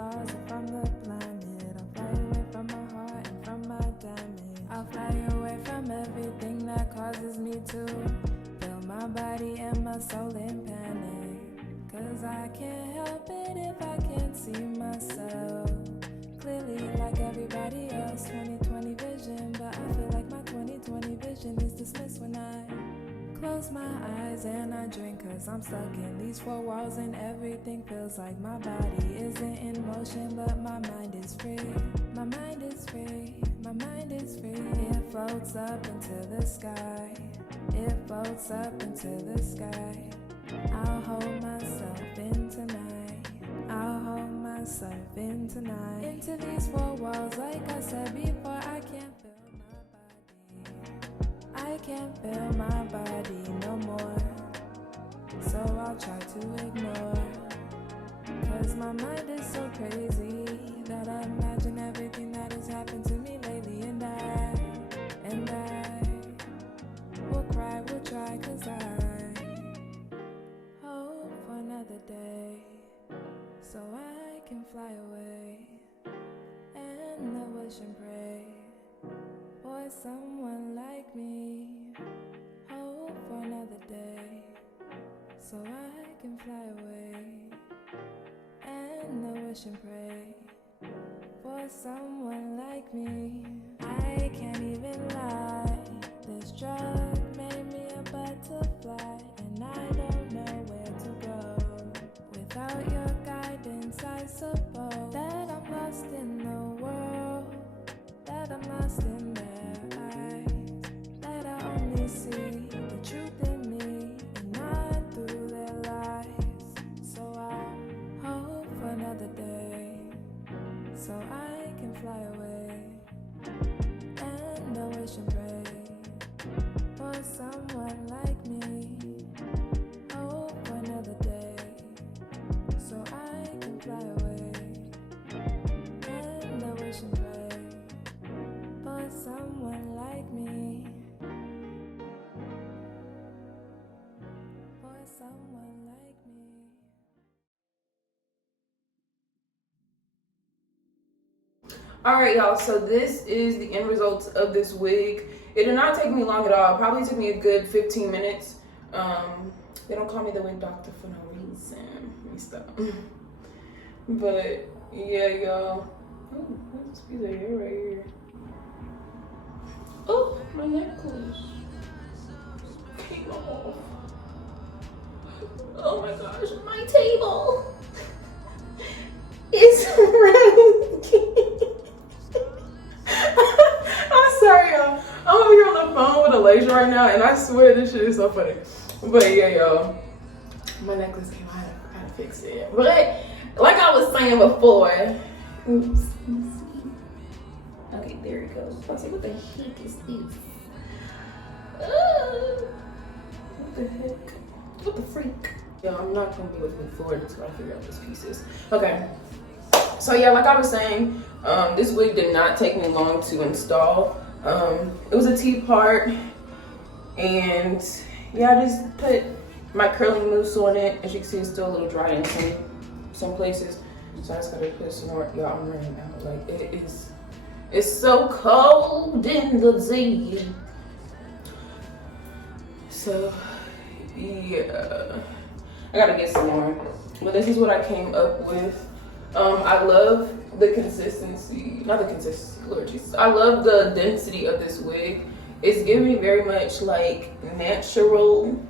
stars or from the planet. I'll fly away from my heart and from my damage. I'll fly away from everything that causes me to feel my body and my soul in panic. Cause I can't help it if I can't see myself clearly like everybody else. 20/20 vision, but I feel like my 20/20 vision is dismissed when I close my eyes and I drink. Cause I'm stuck in these four walls and everything feels like my body isn't in motion, but my mind is free. My mind is free, my mind is free. It floats up into the sky, it floats up into the sky. I'll hold myself in tonight, I'll hold myself in tonight. Into these four walls, like I said before, I can't feel my body, I can't feel my body no more. So I'll try to ignore, cause my mind is so crazy that I imagine everything that has happened to me lately. And I will cry, will try, cause I hope for another day, so I can fly away and I wish and pray for someone like me. Hope for another day, so I can fly away and I wish and pray for someone like me. I can't even lie, this drug made me a butterfly, and I don't know where to go without your guidance. I suppose that I'm lost in the world, that I'm lost in their eyes, that I only see the truth in me and not through their lies. So I hope for another day, so I can fly away and I wish and pray for someone like me. Hope for another day, so I can fly away and I wish and pray for someone like me. For someone like me. Alright y'all, so this is the end result of this wig. It did not take me long at all. It probably took me a good 15 minutes. They don't call me the wig doctor for no reason. Let me stop. But yeah, y'all. Oh, what's this piece of hair right here? Oh, my necklace came off. Oh my gosh, my table is running. I'm sorry, y'all. I'm over here on the phone with ﷺ right now, and I swear this shit is so funny. But yeah, y'all, my necklace came out. I had to fix it. But like I was saying before, oops. Okay, there it goes. I was like, what the heck is this? What the heck? What the freak? Yo, I'm not gonna be with me for it until I figure out this piece is. Okay. So yeah, like I was saying, this wig did not take me long to install. It was a Tpart, and yeah, I just put my curling mousse on it. As you can see, it's still a little dry in some places. So I just gotta put some more. Y'all, I'm running out. Like it's so cold in the day. So yeah, I gotta get some more. But this is what I came up with. I love the consistency, not the consistency, Lord Jesus. I love the density of this wig. It's giving very much like natural,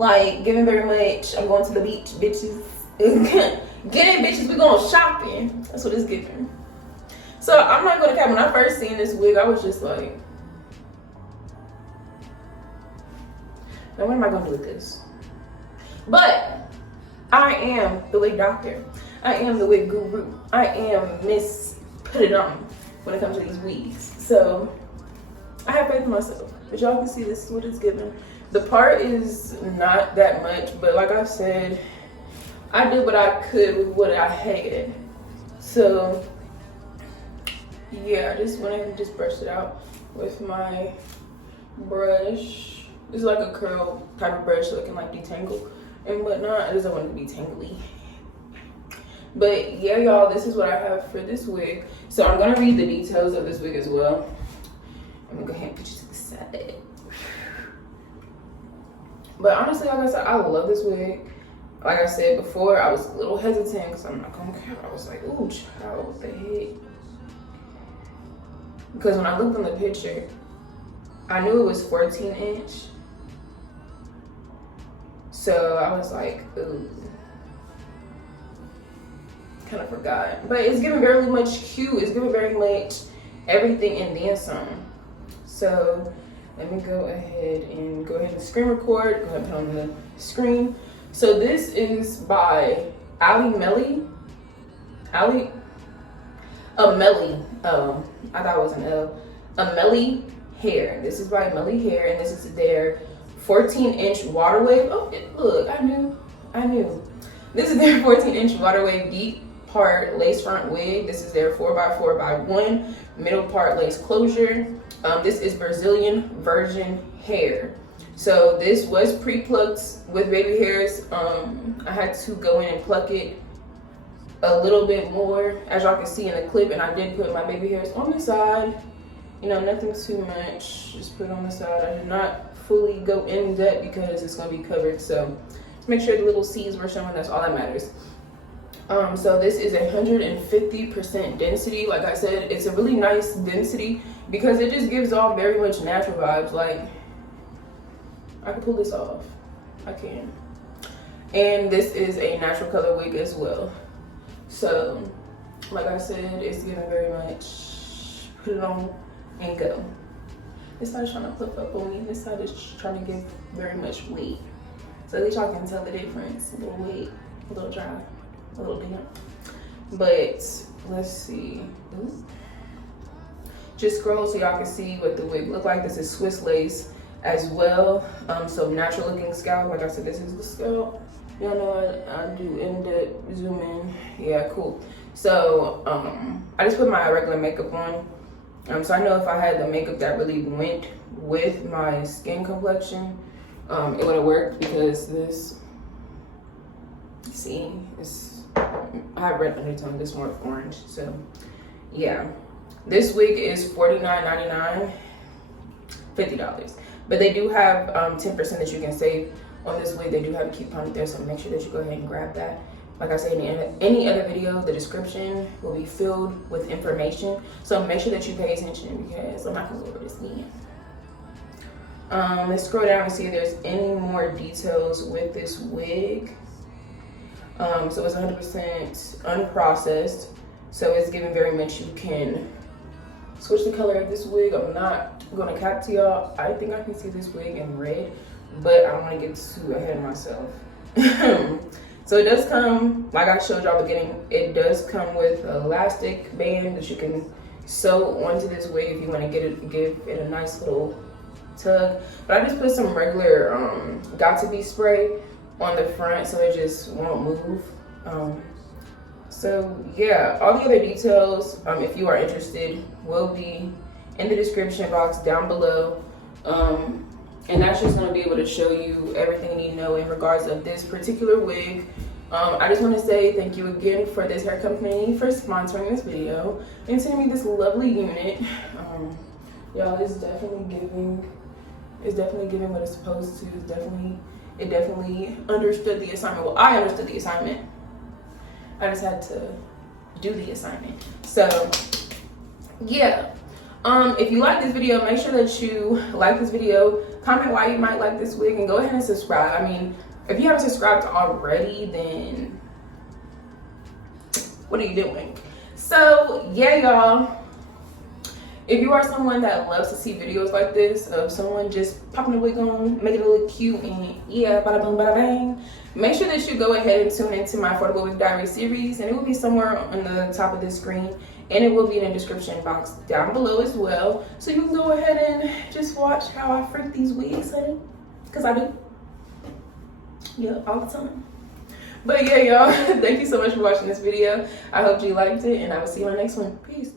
like giving very much, I'm going to the beach, bitches. Get it, bitches, we going shopping. That's what it's giving. So I'm not gonna cap, when I first seen this wig, I was just like, now what am I gonna do with this? But I am the wig doctor. I am the wig guru. I am Miss Put It On when it comes to these wigs. So I have faith in myself. But y'all can see this is what it's giving. The part is not that much, but like I said, I did what I could with what I had. So yeah, I just went ahead and just brushed it out with my brush. This is like a curl type of brush so it can like detangle and whatnot. I just don't want it to be tangly. But yeah, y'all, this is what I have for this wig. So I'm gonna read the details of this wig as well. I'm gonna go ahead and put you to the side. But honestly, like I said, I love this wig. Like I said before, I was a little hesitant because I'm not gonna care. I was like, ooh, child, what the heck? Because when I looked on the picture, I knew it was 14 inch. So I was like, ooh. Kind of forgot. But it's giving very much cute. It's giving very much everything and then some. So let me go ahead and screen record. Go ahead and put on the screen. So this is by Aimeli. Aimeli. I thought it was an L. Aimeli Hair. This is by Aimeli Hair, and this is their 14-inch Waterwave. Oh, look, I knew. This is their 14-inch Waterwave deep part lace front wig. This is their 4x4x1 middle part lace closure. This is Brazilian virgin hair. So this was pre-plucked with baby hairs. I had to go in and pluck it a little bit more, as y'all can see in the clip, and I did put my baby hairs on the side. You know, nothing too much, just put it on the side. I did not fully go in depth because it's gonna be covered. So just make sure the little C's were showing, that's all that matters. So this is 150% density. Like I said, it's a really nice density because it just gives off very much natural vibes. Like, I can pull this off, I can. And this is a natural color wig as well. So, like I said, it's giving very much, put it on and go. This side is trying to puff up on me. This side is trying to give very much weight. So at least y'all can tell the difference. A little weight, a little dry, a little damp. But let's see. Ooh. Just scroll so y'all can see what the wig look like. This is Swiss lace as well. So natural looking scalp. Like I said, this is the scalp. Y'all know I do in-depth zoom in. Yeah, cool. So I just put my regular makeup on. So I know if I had the makeup that really went with my skin complexion, it would have worked because this, see, I have red undertone, this more orange. So yeah, this wig is $49.99, $50. But they do have 10% that you can save on this wig. They do have a coupon there, so make sure that you go ahead and grab that. Like I said, in any other video, the description will be filled with information. So make sure that you pay attention because I'm not gonna go over this again. Let's scroll down and see if there's any more details with this wig. So it's 100% unprocessed. So it's giving very much, you can switch the color of this wig. I'm not gonna cap to y'all. I think I can see this wig in red, but I don't wanna get too ahead of myself. So it does come, like I showed y'all beginning, it does come with an elastic band that you can sew onto this wig if you want to give it a nice little tug. But I just put some regular got2b spray on the front so it just won't move. So yeah, all the other details, if you are interested, will be in the description box down below. And that's just gonna be able to show you everything you need to know in regards of this particular wig. I just wanna say thank you again for this hair company for sponsoring this video and sending me this lovely unit. Y'all, it's definitely giving what it's supposed to. It definitely understood the assignment. Well, I understood the assignment. I just had to do the assignment. So yeah. If you like this video, make sure that you like this video, comment why you might like this wig, and go ahead and subscribe. I mean, if you haven't subscribed already, then what are you doing? So yeah, y'all, if you are someone that loves to see videos like this of someone just popping a wig on, making it look cute, and yeah, bada boom, bada bang, make sure that you go ahead and tune into my Affordable Wig Diary series, and it will be somewhere on the top of the screen. And it will be in the description box down below as well. So you can go ahead and just watch how I freak these wigs, honey. Because I do. Yeah, all the time. But yeah, y'all, thank you so much for watching this video. I hope you liked it, and I will see you on the next one. Peace.